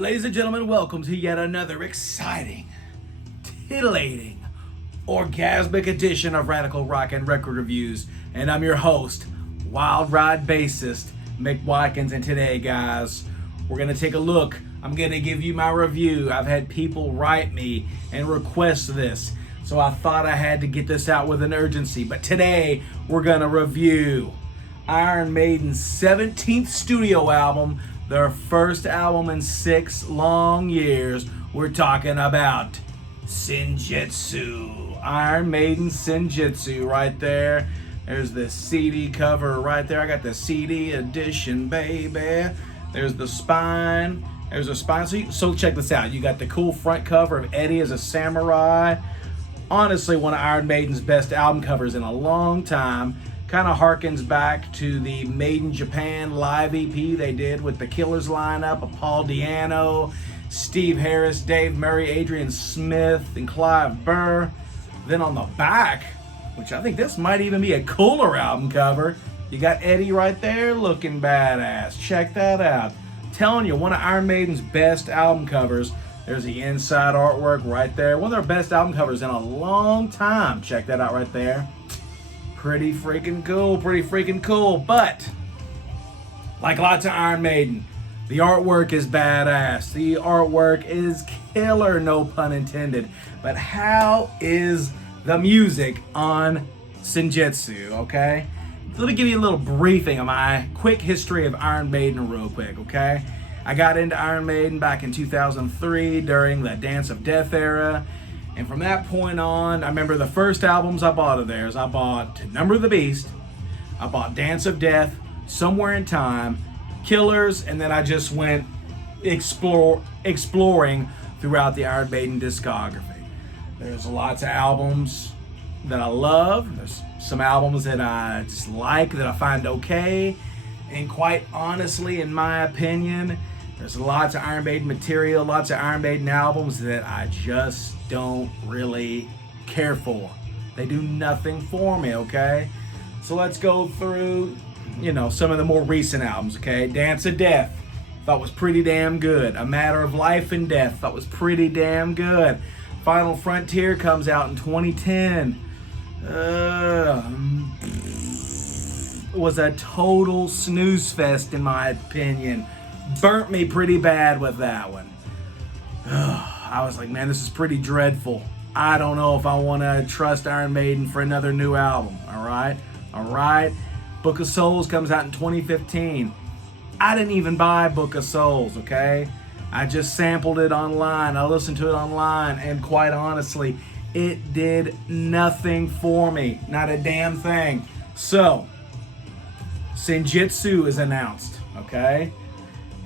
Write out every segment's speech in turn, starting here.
Ladies and gentlemen, welcome to yet another exciting, titillating, orgasmic edition of Radical Rock and Record Reviews. And I'm your host, Wild Ride bassist, Mick Watkins. And today, guys, we're going to take a look. I'm going to give you my review. I've had people write me and request this, so I thought I had to get this out with an urgency. But today, we're going to review Iron Maiden's 17th studio album, their first album in 6 long years. We're talking about Senjutsu. Iron Maiden Senjutsu right there. There's the CD cover right there. I got the CD edition, baby. There's the spine. There's a spine. So check this out. You got the cool front cover of Eddie as a samurai. Honestly, one of Iron Maiden's best album covers in a long time. Kind of harkens back to the Maiden Japan live EP they did with the Killers lineup of Paul Di'Anno, Steve Harris, Dave Murray, Adrian Smith, and Clive Burr. Then on the back, which I think this might even be a cooler album cover, you got Eddie right there looking badass. Check that out. I'm telling you, one of Iron Maiden's best album covers. There's the inside artwork right there. One of their best album covers in a long time. Check that out right there. Pretty freaking cool, but like lots of Iron Maiden, the artwork is badass. The artwork is killer, no pun intended. But how is the music on Senjutsu, okay? Let me give you a little briefing of my quick history of Iron Maiden real quick, okay? I got into Iron Maiden back in 2003 during the Dance of Death era. And from that point on, I remember the first albums I bought of theirs. I bought Number of the Beast, I bought Dance of Death, Somewhere in Time, Killers, and then I just went exploring throughout the Iron Maiden discography. There's lots of albums that I love. There's some albums that I just like, that I find okay. And quite honestly, in my opinion, there's lots of Iron Maiden material, lots of Iron Maiden albums that I just don't really care for. They do nothing for me, okay? So let's go through, some of the more recent albums, okay? Dance of Death, thought was pretty damn good. A Matter of Life and Death, thought was pretty damn good. Final Frontier comes out in 2010. It was a total snooze fest in my opinion. Burnt me pretty bad with that one. I was like, man, this is pretty dreadful. I don't know if I want to trust Iron Maiden for another new album. All right. Book of Souls comes out in 2015. I didn't even buy Book of Souls, okay? I just sampled it online. I listened to it online, and quite honestly, it did nothing for me. Not a damn thing. So, Senjutsu is announced, okay?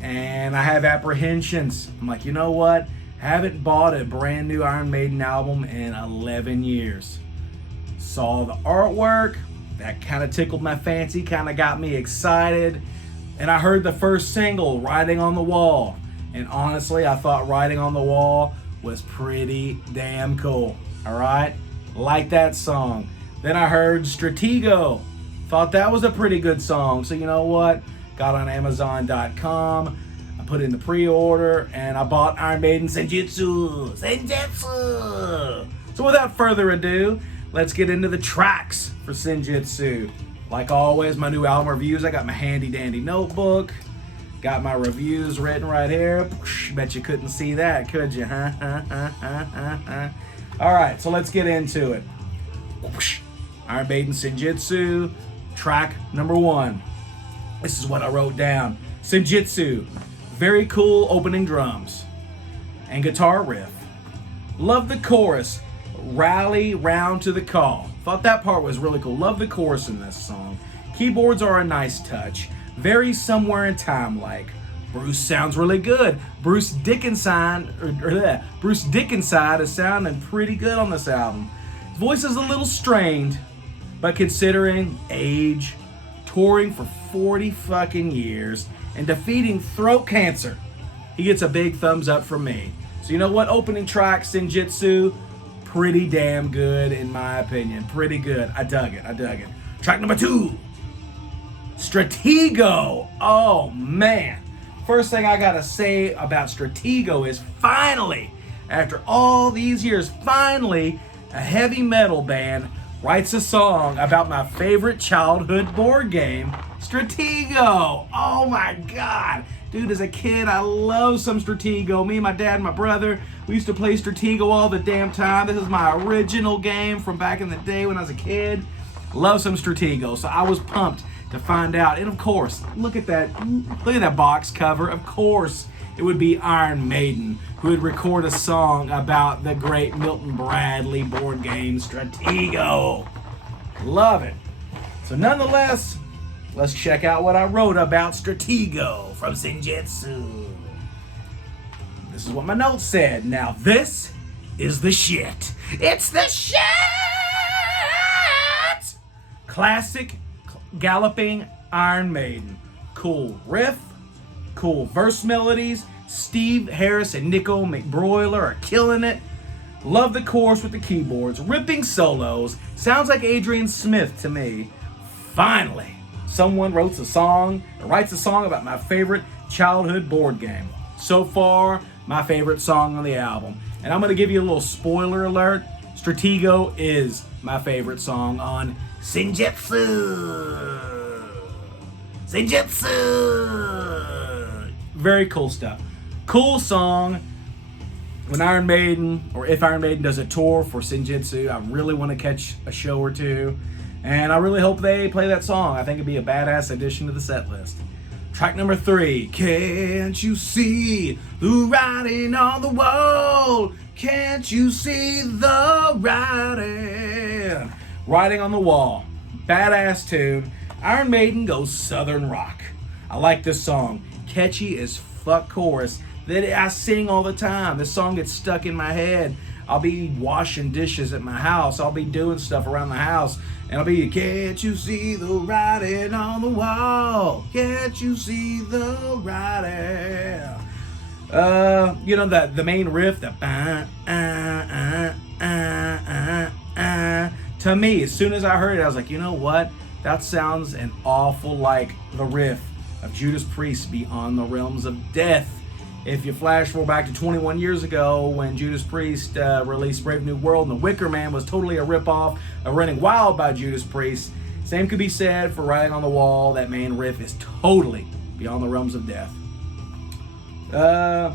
And I have apprehensions. I'm like, you know what? Haven't bought a brand new Iron Maiden album in 11 years. Saw the artwork. That kind of tickled my fancy, kind of got me excited. And I heard the first single, Writing on the Wall. And honestly, I thought Writing on the Wall was pretty damn cool. All right? Like that song. Then I heard Stratego. Thought that was a pretty good song. So you know what? Got on Amazon.com. I put in the pre-order and I bought Iron Maiden Senjutsu. So without further ado, let's get into the tracks for Senjutsu. Like always, my new album reviews. I got my handy dandy notebook. Got my reviews written right here. Bet you couldn't see that, could you? All right, so let's get into it. Iron Maiden Senjutsu, track number 1. This is what I wrote down. Senjutsu, very cool opening drums and guitar riff. Love the chorus, rally round to the call. Thought that part was really cool. Love the chorus in this song. Keyboards are a nice touch. Very Somewhere in Time like. Bruce sounds really good. Bruce Dickinson is sounding pretty good on this album. His voice is a little strained, but considering age, touring for 40 fucking years, and defeating throat cancer, he gets a big thumbs up from me. So you know what? Opening track, Senjutsu, pretty damn good in my opinion. Pretty good. I dug it. Track number 2, Stratego. Oh man. First thing I gotta say about Stratego is finally, after all these years, finally a heavy metal band writes a song about my favorite childhood board game, Stratego. Oh my God. Dude, as a kid, I love some Stratego. Me and my dad and my brother, we used to play Stratego all the damn time. This is my original game from back in the day when I was a kid. Love some Stratego. So I was pumped to find out. And of course, look at that box cover. Of course, it would be Iron Maiden who would record a song about the great Milton Bradley board game Stratego. Love it. So nonetheless, let's check out what I wrote about Stratego from Senjutsu. This is what my notes said. Now this is the shit. It's the shit! Classic galloping Iron Maiden. Cool riff, cool verse melodies. Steve Harris and Nico McBroiler are killing it. Love the chorus with the keyboards. Ripping solos. Sounds like Adrian Smith to me. Finally, someone writes a song about my favorite childhood board game. So far, my favorite song on the album. And I'm going to give you a little spoiler alert. Stratego is my favorite song on Senjutsu. Very cool stuff. Cool song. When Iron Maiden, or if Iron Maiden does a tour for Senjutsu, I really want to catch a show or two. And I really hope they play that song. I think it'd be a badass addition to the set list. Track number 3. Can't you see the writing on the wall? Can't you see the writing? Writing on the wall. Badass tune. Iron Maiden goes Southern rock. I like this song. Catchy as fuck chorus that I sing all the time. This song gets stuck in my head. I'll be washing dishes at my house. I'll be doing stuff around the house. And I'll be, can't you see the writing on the wall? Can't you see the writing? You know, the main riff, to me, as soon as I heard it, I was like, you know what? That sounds an awful like the riff of Judas Priest, Beyond the Realms of Death. If you flash forward back to 21 years ago when Judas Priest released Brave New World and The Wicker Man was totally a ripoff of Running Wild by Judas Priest, same could be said for Writing on the Wall. That main riff is totally Beyond the Realms of Death.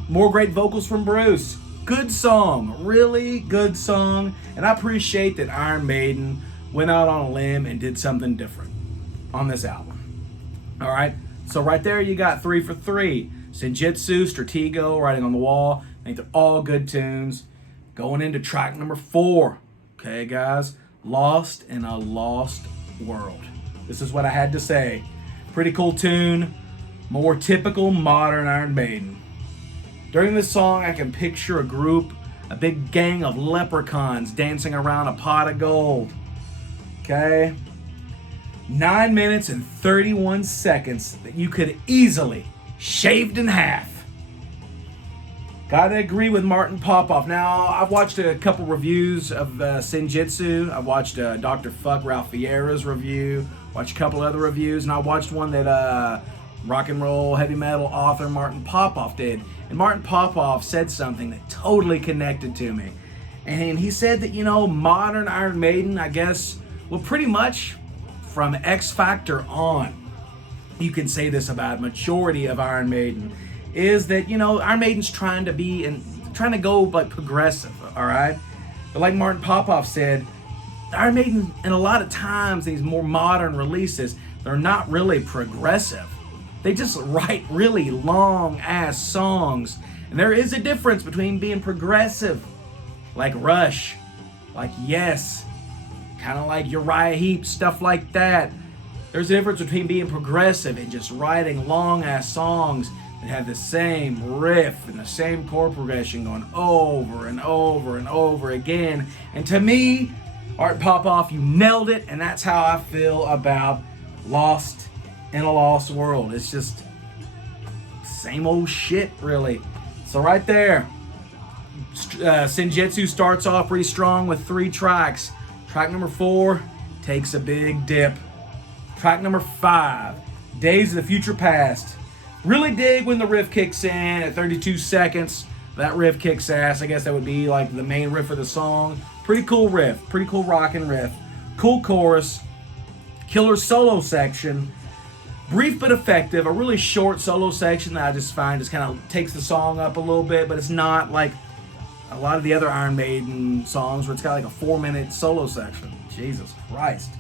More great vocals from Bruce. Good song, really good song, and I appreciate that Iron Maiden went out on a limb and did something different on this album. All right, so right there you got 3 for 3. Senjutsu, Stratego, Writing on the Wall. I think they're all good tunes. Going into track number 4. Okay, guys. Lost in a Lost World. This is what I had to say. Pretty cool tune. More typical modern Iron Maiden. During this song, I can picture a big gang of leprechauns dancing around a pot of gold. Okay? 9 minutes and 31 seconds that you could easily shaved in half. Gotta agree with Martin Popoff. Now, I've watched a couple reviews of Senjutsu. I watched Dr. Fuck Ralph Vieira's review, watched a couple other reviews, and I watched one that rock and roll heavy metal author Martin Popoff did. And Martin Popoff said something that totally connected to me. And he said that, you know, modern Iron Maiden, I guess, well, pretty much from X Factor on, you can say this about majority of Iron Maiden, is that, you know, Iron Maiden's trying to go like progressive, all right? But like Martin Popoff said, Iron Maiden, and a lot of times these more modern releases, they're not really progressive. They just write really long ass songs. And there is a difference between being progressive, like Rush, like Yes, kind of like Uriah Heep, stuff like that. There's a difference between being progressive and just writing long-ass songs that have the same riff and the same chord progression going over and over and over again. And to me, Art Popoff, you nailed it, and that's how I feel about Lost in a Lost World. It's just same old shit, really. So right there, Senjutsu starts off pretty strong with 3 tracks. Track number 4 takes a big dip. Track number 5, Days of the Future Past. Really dig when the riff kicks in at 32 seconds. That riff kicks ass. I guess that would be like the main riff of the song. Pretty cool riff. Pretty cool rockin' riff. Cool chorus. Killer solo section. Brief but effective. A really short solo section that I just find just kind of takes the song up a little bit, but it's not like a lot of the other Iron Maiden songs where it's got like a 4-minute solo section. Jesus Christ.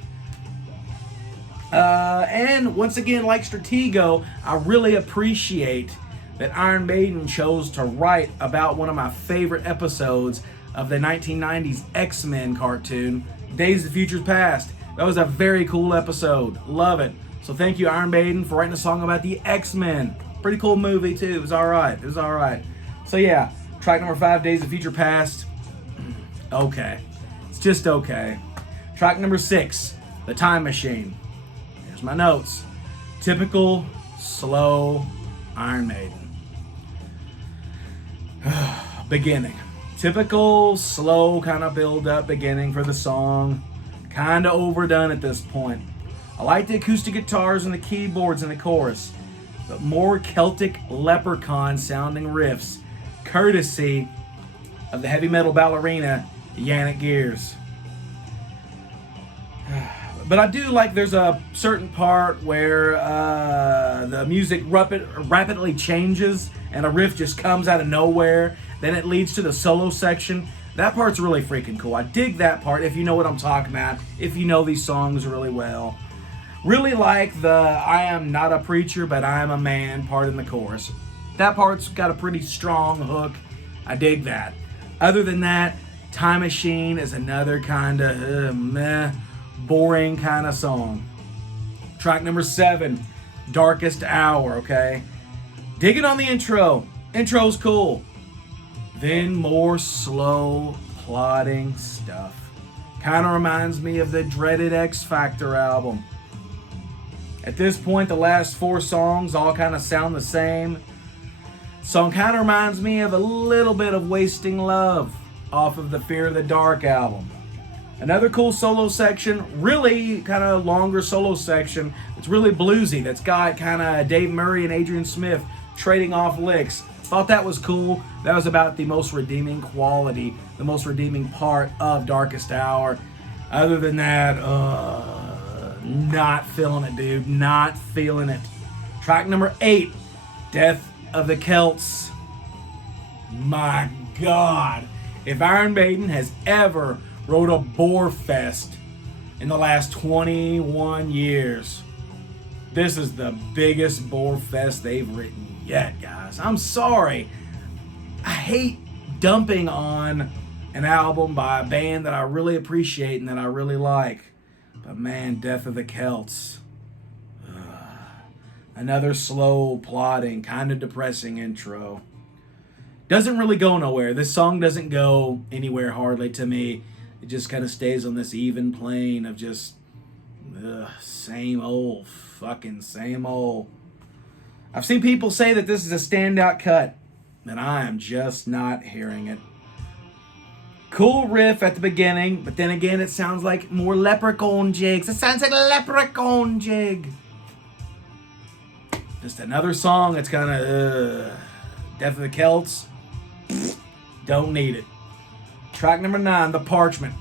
And once again, like Stratego, I really appreciate that Iron Maiden chose to write about one of my favorite episodes of the 1990s X-Men cartoon, Days of Future Past. That was a very cool episode. Love it. So thank you, Iron Maiden, for writing a song about the X-Men. Pretty cool movie, too. It was alright. So yeah, track number 5, Days of Future Past. Okay. It's just okay. Track number 6, The Time Machine. Here's my notes. Typical, slow Iron Maiden. Beginning. Typical, slow kind of build-up beginning for the song. Kind of overdone at this point. I like the acoustic guitars and the keyboards in the chorus, but more Celtic leprechaun sounding riffs, courtesy of the heavy metal ballerina Yannick Gears. But I do like there's a certain part where the music rapidly changes and a riff just comes out of nowhere. Then it leads to the solo section. That part's really freaking cool. I dig that part if you know what I'm talking about, if you know these songs really well. Really like the I am not a preacher, but I am a man part in the chorus. That part's got a pretty strong hook. I dig that. Other than that, Time Machine is another kind of meh, boring kind of song. Track number 7, Darkest Hour, okay? Digging on the intro. Intro's cool. Then more slow, plodding stuff. Kind of reminds me of the dreaded X Factor album. At this point, the last 4 songs all kind of sound the same. Song kind of reminds me of a little bit of Wasting Love off of the Fear of the Dark album. Another cool solo section, really kind of longer solo section. It's really bluesy. That's got kind of Dave Murray and Adrian Smith trading off licks. Thought that was cool. That was about the most redeeming quality, the most redeeming part of Darkest Hour. Other than that, not feeling it, dude. Not feeling it. Track number 8, Death of the Celts. My God. If Iron Maiden has ever wrote a bore fest in the last 21 years, this is the biggest bore fest they've written yet, guys. I'm sorry. I hate dumping on an album by a band that I really appreciate and that I really like. But man, Death of the Celts. Another slow, plodding, kind of depressing intro. Doesn't really go nowhere. This song doesn't go anywhere hardly to me. It just kind of stays on this even plane of just same old, fucking same old. I've seen people say that this is a standout cut, and I am just not hearing it. Cool riff at the beginning, but then again it sounds like more leprechaun jigs. It sounds like a leprechaun jig. Just another song that's kind of Death of the Celts. Don't need it. Track number 9, The Parchment.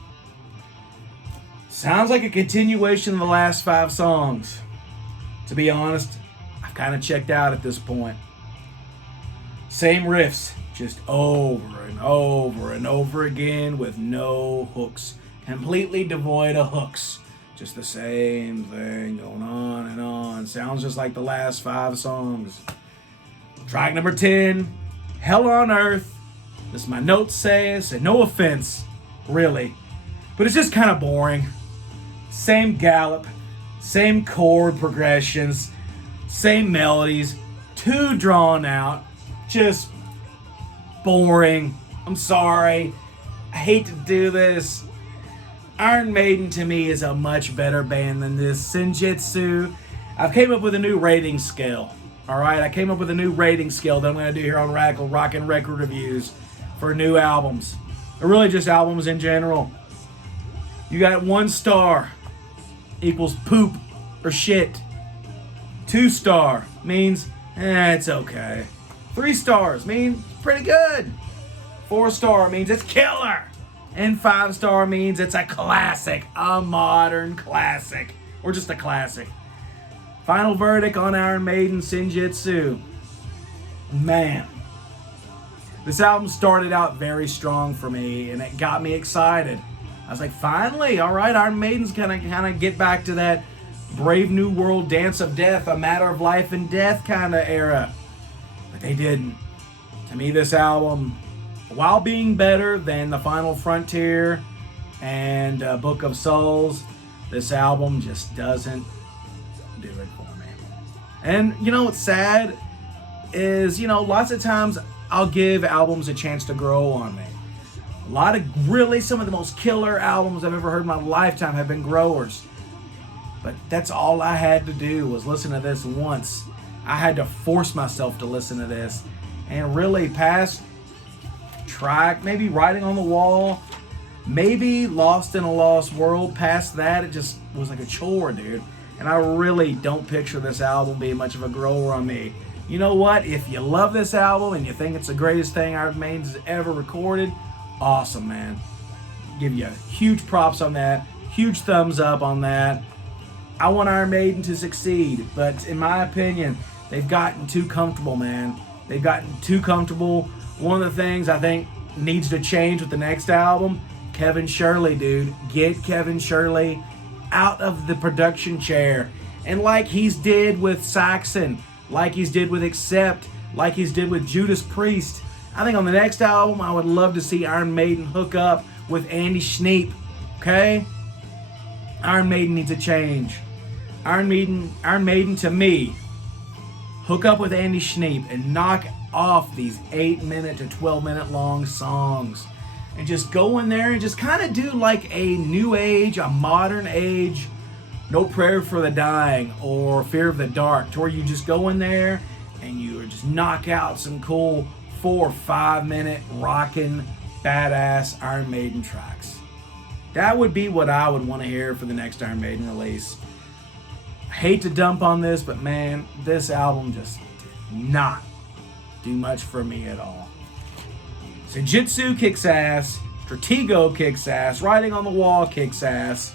Sounds like a continuation of the last 5 songs. To be honest, I've kind of checked out at this point. Same riffs, just over and over and over again with no hooks. Completely devoid of hooks. Just the same thing going on and on. Sounds just like the last 5 songs. Track number 10, Hell on Earth. This my notes say, and no offense, really, but it's just kind of boring. Same gallop, same chord progressions, same melodies, too drawn out, just boring. I'm sorry. I hate to do this. Iron Maiden to me is a much better band than this. Senjutsu. I've came up with a new rating scale. Alright, I came up with a new rating scale that I'm going to do here on Rockin' Record Reviews for new albums. Or really just albums in general. You got 1 star equals poop or shit. 2 star means It's okay. 3 stars means pretty good. 4-star means it's killer. And 5-star means it's a classic, a modern classic, or just a classic. Final verdict on Iron Maiden Senjutsu. Man, this album started out very strong for me, and it got me excited. I was like, finally, all right, Iron Maiden's gonna get back to that Brave New World Dance of Death, a matter of life and death kind of era. But they didn't. To me, this album, while being better than The Final Frontier and Book of Souls, this album just doesn't do it for me. And you know what's sad is, lots of times I'll give albums a chance to grow on me. A lot of really some of the most killer albums I've ever heard in my lifetime have been growers. But that's all I had to do was listen to this once. I had to force myself to listen to this. And really past track, maybe Writing on the Wall, maybe Lost in a Lost World, past that it just was like a chore, dude. And I really don't picture this album being much of a grower on me. You know what? If you love this album and you think it's the greatest thing Iron Maiden's ever recorded, awesome, man. Give you huge props on that. Huge thumbs up on that. I want Iron Maiden to succeed, but in my opinion, they've gotten too comfortable, man. They've gotten too comfortable. One of the things I think needs to change with the next album, Kevin Shirley, dude. Get Kevin Shirley out of the production chair. And like he's did with Saxon, like he's did with Accept, like he's did with Judas Priest, I think on the next album, I would love to see Iron Maiden hook up with Andy Schneep, okay? Iron Maiden needs a change. Iron Maiden, to me, hook up with Andy Schneep and knock off these 8-minute to 12-minute long songs. And just go in there and just kind of do like a new age, a modern age, No Prayer for the Dying or Fear of the Dark, to where you just go in there and you just knock out some cool 4 or 5-minute rockin' badass Iron Maiden tracks. That would be what I would want to hear for the next Iron Maiden release. I hate to dump on this, but man, this album just did not do much for me at all. Senjutsu kicks ass, Stratego kicks ass, Writing on the Wall kicks ass,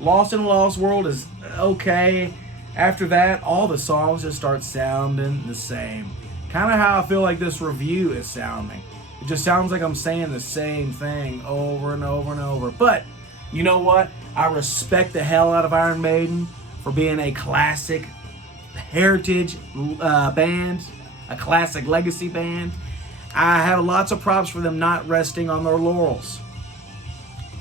Lost in a Lost World is okay. After that, all the songs just start sounding the same. Kind of how I feel like this review is sounding. It just sounds like I'm saying the same thing over and over and over. But, you know what? I respect the hell out of Iron Maiden for being a classic heritage band, a classic legacy band. I have lots of props for them not resting on their laurels.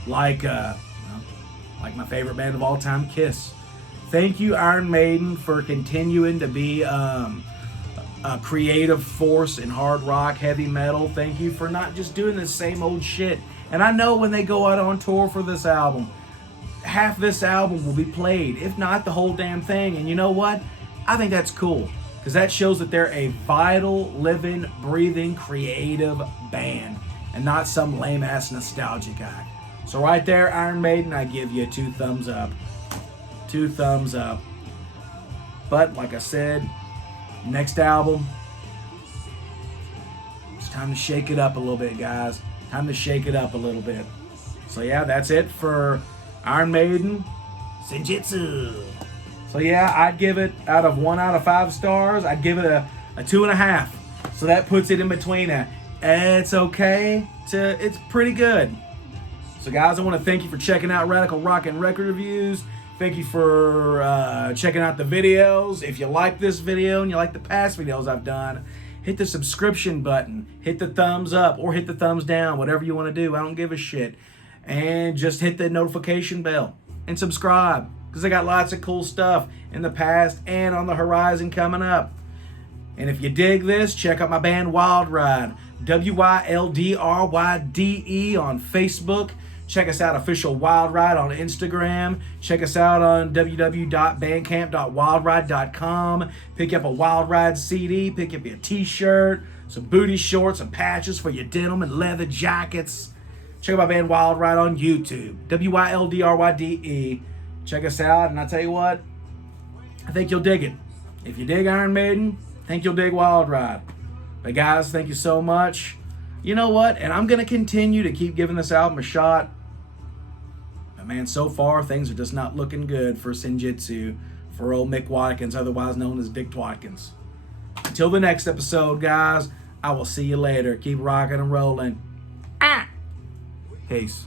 Like my favorite band of all time, Kiss. Thank you, Iron Maiden, for continuing to be a creative force in hard rock, heavy metal. Thank you for not just doing the same old shit. And I know when they go out on tour for this album, half this album will be played, if not the whole damn thing. And you know what? I think that's cool, because that shows that they're a vital, living, breathing, creative band and not some lame-ass nostalgia guy. So right there, Iron Maiden, I give you 2 thumbs up. 2 thumbs up. But like I said, next album, it's time to shake it up a little bit, guys. Time to shake it up a little bit. So yeah, that's it for Iron Maiden Senjutsu. So yeah, I'd give it out of 1 out of 5 stars. I'd give it a 2.5. So that puts it in between it's okay to it's pretty good. So guys, I want to thank you for checking out Radical Rock and Record Reviews. Thank you for checking out the videos. If you like this video and you like the past videos I've done, hit the subscription button, hit the thumbs up, or hit the thumbs down, whatever you want to do. I don't give a shit. And just hit the notification bell and subscribe, because I got lots of cool stuff in the past and on the horizon coming up. And if you dig this, check out my band Wild Ride, WYLDRYDE on Facebook. Check us out, Official Wild Ride, on Instagram. Check us out on www.bandcamp.wildride.com. Pick up a Wild Ride CD. Pick up your t-shirt, some booty shorts, some patches for your denim and leather jackets. Check out my band Wild Ride on YouTube, WYLDRYDE. Check us out, and I'll tell you what, I think you'll dig it. If you dig Iron Maiden, think you'll dig Wild Ride. But guys, thank you so much. You know what? And I'm going to continue to keep giving this album a shot. But man, so far, things are just not looking good for Senjutsu, for old Mick Watkins, otherwise known as Dick Twatkins. Until the next episode, guys, I will see you later. Keep rocking and rolling. Peace.